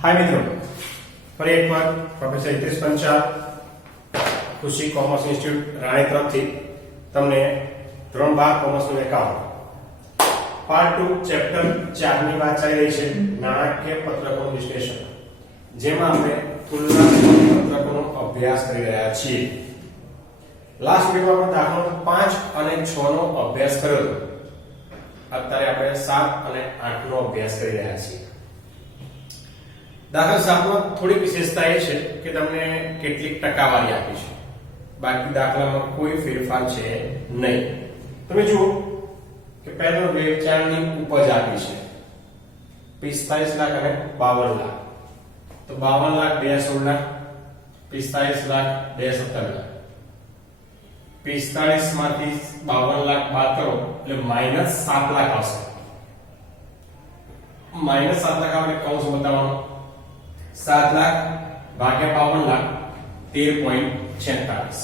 हाय मित्रों, फरी एक बार प्रोफेसर हितेश पंचाल खुशी कॉमर्स इंस्टीट्यूट राणी तरफथी तमने धोरण 12 कॉमर्सનું એકાઉન્ટ પાર્ટ 2 ચેપ્ટર 4 ની વાત ચાલી રહી છે નાણાકીય પત્રકોનું વિશ્લેષણ, જેમાં આપણે તુલનાત્મક પત્રકોનો અભ્યાસ કરી રહ્યા છીએ. લાસ્ટ વિડિયોમાં આપણે દાખલો 5 અને 6 નો અભ્યાસ કર્યો હતો. અત્યારે આપણે 7 અને 8 નો અભ્યાસ કરી રહ્યા છીએ. દાખલા 7 માં થોડી વિશેષતા એ છે કે તમને કેટલીક ટકાવારી આપી છે, બાકી દાખલામાં કોઈ ફેરફાર છે નહીં. તમે જુઓ કે પહેલો વેચાણની ઉપજ આપી છે 45 લાખ અને 52 લાખ. તો 52 લાખ 2 લાખ, 45 લાખ 2 17 લાખ. 45 માંથી 52 લાખ બાદ કરો એટલે -7 લાખ આવશે. -7 લાખ આપણે કૌંસ બતાવવાનો. 7 લાખ ભાગ્યા 52 લાખ 13.46.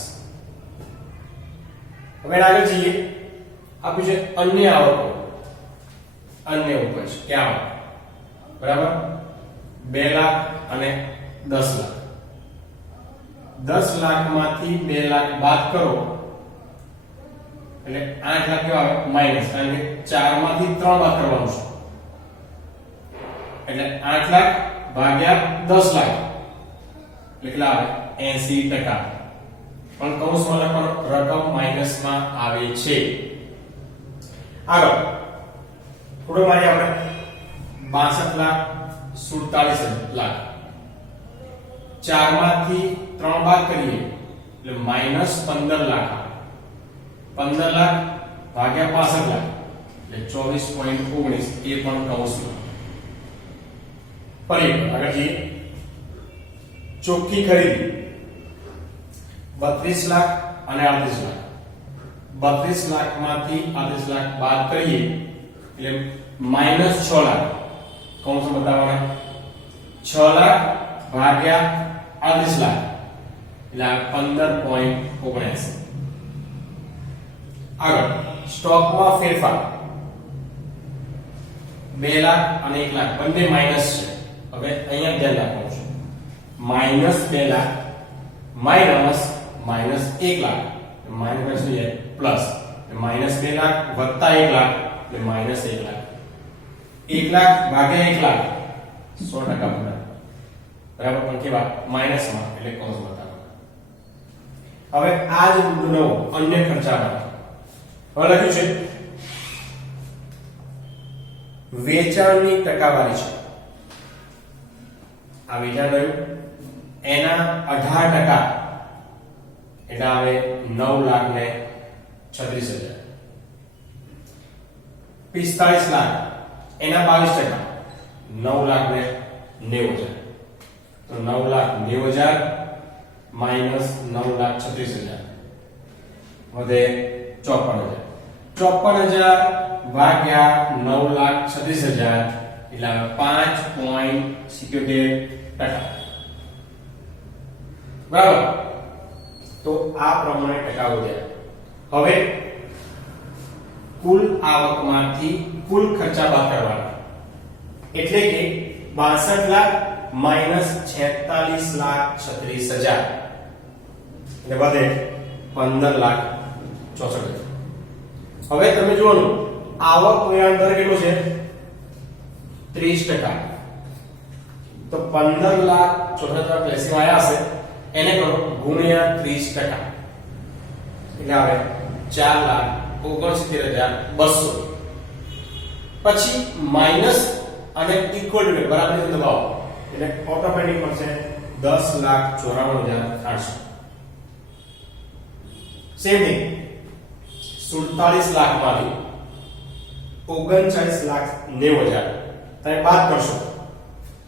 હવે આગળ જઈએ. આપ્યું છે અન્ય આવકો, અન્ય ઉપજ ક્યાં આવે? બરાબર 2 લાખ અને 10 લાખ. 10 લાખ માંથી 2 લાખ બાદ કરો એટલે 8 લાખ કેવા આવે? માઈનસ, કારણ કે 4 માંથી 3 બાદ કરવાનું છે એટલે 8 લાખ ભાગ્યા 10 લાખ કેટલા આવે? 80%. પણ કૌંસમાં લખવાનું રકમ માઈનસમાં આવે છે. આગળ થોડો મારી આપણે 62 લાખ 47 લાખ. 4 માંથી 3 બાદ કરીએ એટલે -15 લાખ. 15 લાખ ભાગ્યા 65 લાખ એટલે 24.19. એ પણ કૌંસમાં. ફરી આગળ જઈએ. ચોખ્ખી ખરીદી 32 લાખ અને 38 લાખ. 32 લાખ માંથી 38 લાખ બાદ કરીએ એટલે -6 લાખ. કૌંસ બતાવવાના. 6 લાખ ભાગ્યા 38 લાખ એટલે 15.79. આગળ સ્ટોકમાં ફેરફાર 2 લાખ અને 1 લાખ બંને માઈનસ છે. હવે અહીંયા ધ્યાન રાખવાનું છે. -2 લાખ માઈનસ -1 લાખ માઈનસ થઈ જાય પ્લસ. -2 લાખ વત્તા 1 લાખ એટલે -1 લાખ. 1 લાખ ભાગ્યા 1 લાખ 100% બરાબર. બરાબર પણ કેવા? માઈનસમાં, એટલે કૌંસ બતાવો. હવે આ જ નવો અન્ય ખર્ચામાં હવે લખ્યું છે વેચાણની ટકાવારી છે. આ વેચાણ રહ્યું એના 18% એટલે આવે 9 લાખ ને 36 હજાર. 45 લાખ એના 22%, 9 લાખ ને 90 હજાર. તો 9 લાખ 90 હજાર માઈનસ 9 લાખ 36 હજાર વધે 54 હજાર. 54 હજાર ભાગ્યા 9 લાખ 36 હજાર એટલે 5.77%. બરાબર. તો આ પ્રમાણે ટકા વધ્યા. હવે કુલ આવકમાંથી કુલ ખર્ચા બાદ કરવાના, એટલે કે 62 લાખ માઈનસ 46 લાખ 36 હજાર એટલે વધે 15 લાખ 64 હજાર. હવે તમે જોવાનું આવક વેચાણ દર કેટલો છે? 30%. તો 15 લાખ 64 હજાર આયા હશે એને કરો ગુણ્યા 30% એટલે આવે 4,69,200. પછી માઈનસ અને ઇક્વલ ટુ બરાબર દબાવો એટલે ઓટોમેટિક મળશે 10,94,800. સેમ થિંગ 47 લાખ માંથી 39,90,000 તમે બાદ કરશો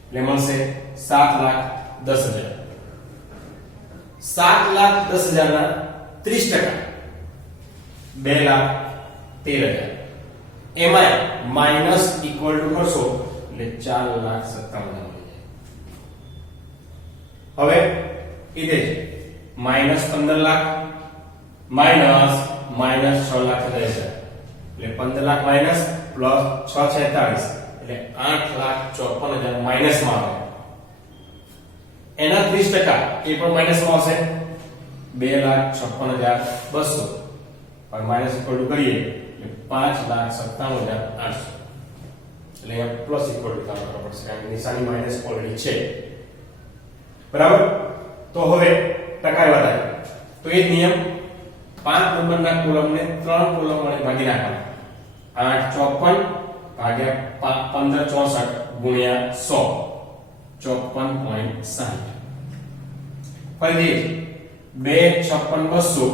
એટલે મળશે 7,10,000. 7,10,000 ના 30% 2,13,000. એમાં માઈનસ ઇક્વલ ટુ કરશો એટલે 4,57,000. હવે ઇધે -15 લાખ માઈનસ -6,47,000 એટલે 15 લાખ માઈનસ પ્લસ 6,46 એટલે 8,54,000 માઈનસ માં આવે એના 30% એ પણ માઈનસમાં આવશે 2,56,200 પણ માઈનસ ઇક્વલ ટુ કરીએ એટલે 5,97,800 એટલે અહીંયા પ્લસ ઇક્વલ ટુ કરવો પડશે કારણ કે નિશાની માઈનસ ઓલરેડી છે બરાબર તો હવે ટકા વધારે તો એ નિયમ 5 નંબરના કોલમને 3 કોલમ વડે ભાગી નાખવાના 854 ભાગ્યા 1564 ગુણ્યા 100 54.60 ફરીથી 256,200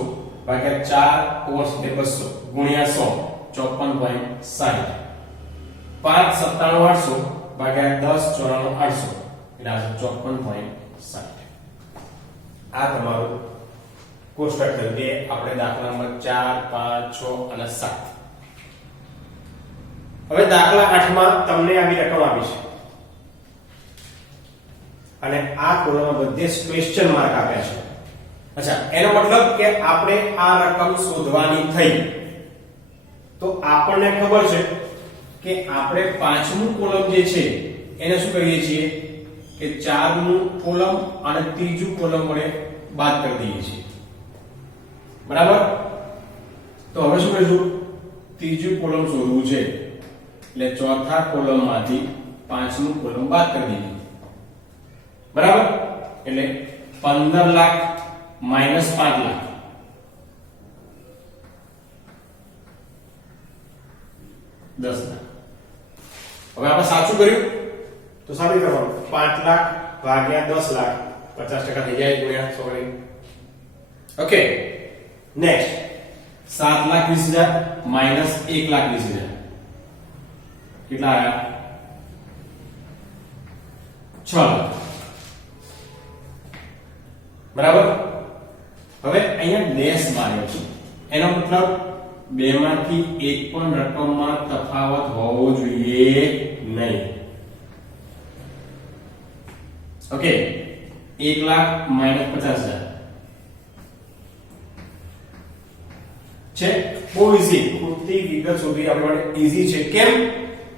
ભાગ્યા 4 200 ગુણ્યા 100 54.60 5,97,800 ભાગ્યા 10,94,800 એટલે 54.60 આ તમારું કોષ્ટક થયું જે આપણે દાખલા નંબર 4 5 6 અને 7 હવે દાખલા 8 માં તમને આવી રકમ આપી છે અને આ કોલમમાં બધે ક્વેશ્ચન માર્ક આપ્યા છે અચ્છા એનો મતલબ કે આપણે આ રકમ શોધવાની થઈ તો આપણને ખબર છે કે આપણે પાંચમું કોલમ જે છે એને શું કહીએ છીએ કે ચારમું કોલમ અને ત્રીજું કોલમ વડે બાદ કરી દઈએ છીએ બરાબર તો હવે શું કરીશું ત્રીજું કોલમ શોધવું છે એટલે ચોથા કોલમમાંથી પાંચમું કોલમ બાદ કરી દઈએ બરાબર એટલે 15 લાખ માઈનસ 5 લાખ દસ લાખ હવે આપણે સાચું કર્યું તો સાબિત કરવાનું 5 લાખ ભાગ્યા 10 લાખ 50% થઈ જાય ગુણ્યા 100 ઓકે નેક્સ્ટ 7,20,000 માઈનસ 1,20,000 કેટલા આવ્યા 6 લાખ બરાબર હવે અહીંયા ડેશ માર્યો છે એનો મતલબ બે માંથી એક પણ રકમમાં તફાવત હોવો જોઈએ નહીં ઓકે 1 લાખ માઈનસ 50,000 છે બહુ ઈઝી પૂરતી વિગત શોધવી આપણા માટે ઈઝી છે કેમ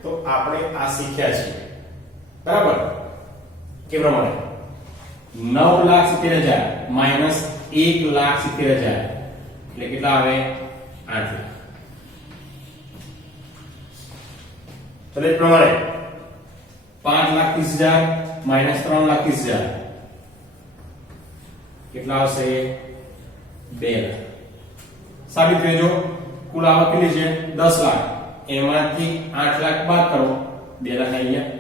તો આપણે આ શીખ્યા છીએ બરાબર કે પ્રમાણે 9,70,000 માઈનસ 1,70,000 એટલે કેટલા આવે 8 લાખ તો એ પ્રમાણે 5,30,000 માઈનસ 3,30,000 કેટલા આવશે 2 લાખ સાબિત કરજો કુલ આવક કેટલી છે 10 લાખ એમાંથી 8 લાખ બાદ કરો 2 લાખ આવી ગયા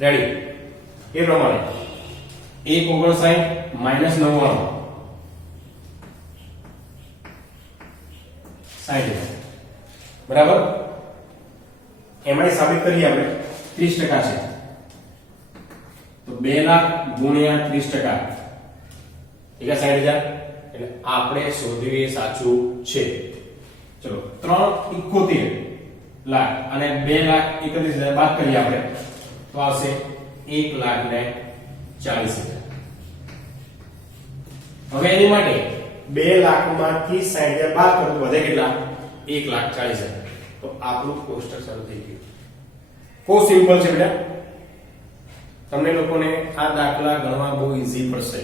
રેડી એ પ્રમાણે 1,59 માઈનસ 99 60,000 બરાબર એમાં સાબિત કરીએ આપણે 30% છે તો 2 લાખ ગુણ્યા 30% એટલે 60,000 એટલે આપણે શોધ્યું એ સાચું છે ચલો 3,71 લાખ અને 2,31,000 બાદ કરીએ આપણે તો આવશે 1,40,000 હવે એની માટે 2 લાખમાંથી 60,000 બાદ કરો તો વધે કેટલા 1,40,000 તો આપણું કોષ્ટક શરૂ થઈ ગયું બહુ સિમ્પલ છે બેટા તમને લોકોને આ દાખલા ગણવા બહુ ઈઝી પડશે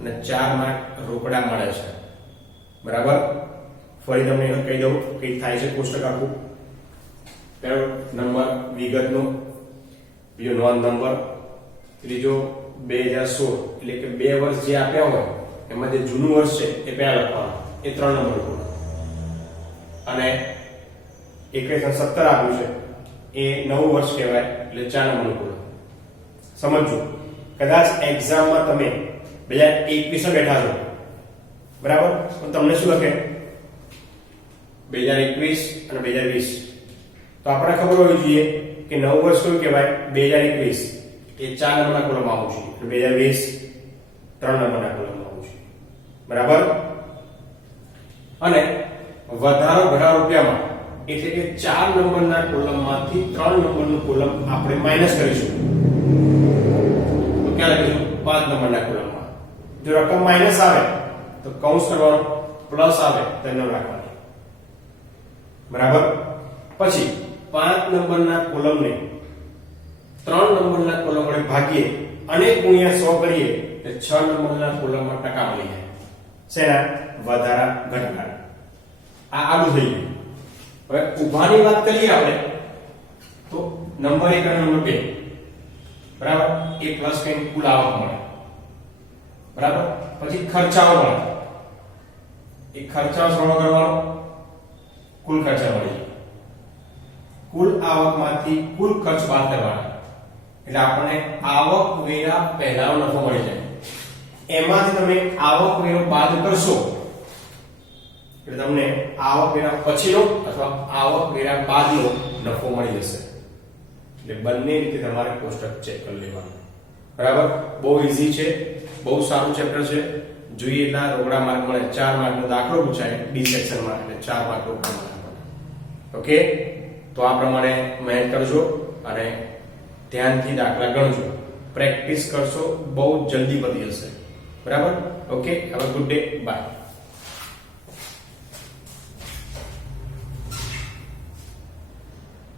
અને 4 માર્ક રોકડા મળે છે બરાબર ફરી તમને કહી દઉં કે થાય છે કોષ્ટક આખું પહેલો નંબર વિગતનો બીજો નોંધ નંબર ત્રીજો 2016 એટલે કે 2 વર્ષ જે આપ્યા હોય એમાં જે જૂનું વર્ષ છે એ પહેલા લખવાનું એ 3 નંબર ઉપર અને 2170 આપ્યું છે એ નવું વર્ષ કહેવાય એટલે 4 નંબર ઉપર સમજો કદાચ એક્ઝામમાં તમે 2021 બેઠા છો બરાબર તો તમને શું લખે 2021 અને 2020 તો આપણે ખબર હોવી જોઈએ કે નવું વર્ષ કયું કહેવાય 2021 એ 4 નંબરના કોલમમાં આવવું જોઈએ એટલે 2020 3 નંબરના કોલમમાં આવવું જોઈએ બરાબર અને વધારો ઘટાડો રૂપિયામાં એટલે કે 4 નંબરના કોલમમાંથી 3 નંબરનું કોલમ આપણે માઈનસ કરીશું તો ક્યાં લખીશું 5 નંબરના કોલમમાં જો રકમ માઈનસ આવે તો કૌંસ કરવાનો પ્લસ આવે તો ન રાખવાનું બરાબર પછી 5 નંબરના કોલમને 3 નંબરના કોલમ વડે ભાગીએ અને ગુણ્યા 100 કરીએ એટલે 6 નંબરના કોલમમાં ટકા મળી જાય. શેના? વધારા ઘટાડા. આ આડું થઈ ગયું. હવે ઉભાની વાત કરીએ આપણે તો નંબર 1 અને નંબર 2 બરાબર એ પ્લસ કઈ કુલ આવક મળે બરાબર. પછી ખર્ચાઓ મળે. એ ખર્ચાઓ સરળ કરવાનો કુલ ખર્ચા મળી જાય. કુલ આવકમાંથી કુલ ખર્ચ બાદ કરવાના એટલે આપણને આવક વેરા પહેલાનો નફો મળી જાય. એમાંથી તમે આવક વેરો બાદ કરશો એટલે તમને આવક વેરા પછીનો અથવા આવક વેરા બાદનો નફો મળી જશે. એટલે બંને રીતે તમારે કોષ્ટક ચેક કરી લેવાનું. બરાબર. બહુ ઈઝી છે, બહુ સારું ચેપ્ટર છે. જોઈએ એટલા રોકડા માર્ક મળે. 4 માર્કનો દાખલો પૂછાય ડી સેક્શનમાં એટલે 4 માર્ક રોકડા માર્ક મળે. ઓકે, તો આ પ્રમાણે મહેનત કરજો અને ધ્યાનથી દાખલા ગણજો. પ્રેક્ટિસ કરશો બહુ જલ્દી પતી જશે. બરાબર. ઓકે, હવે ગુડ ડે, બાય.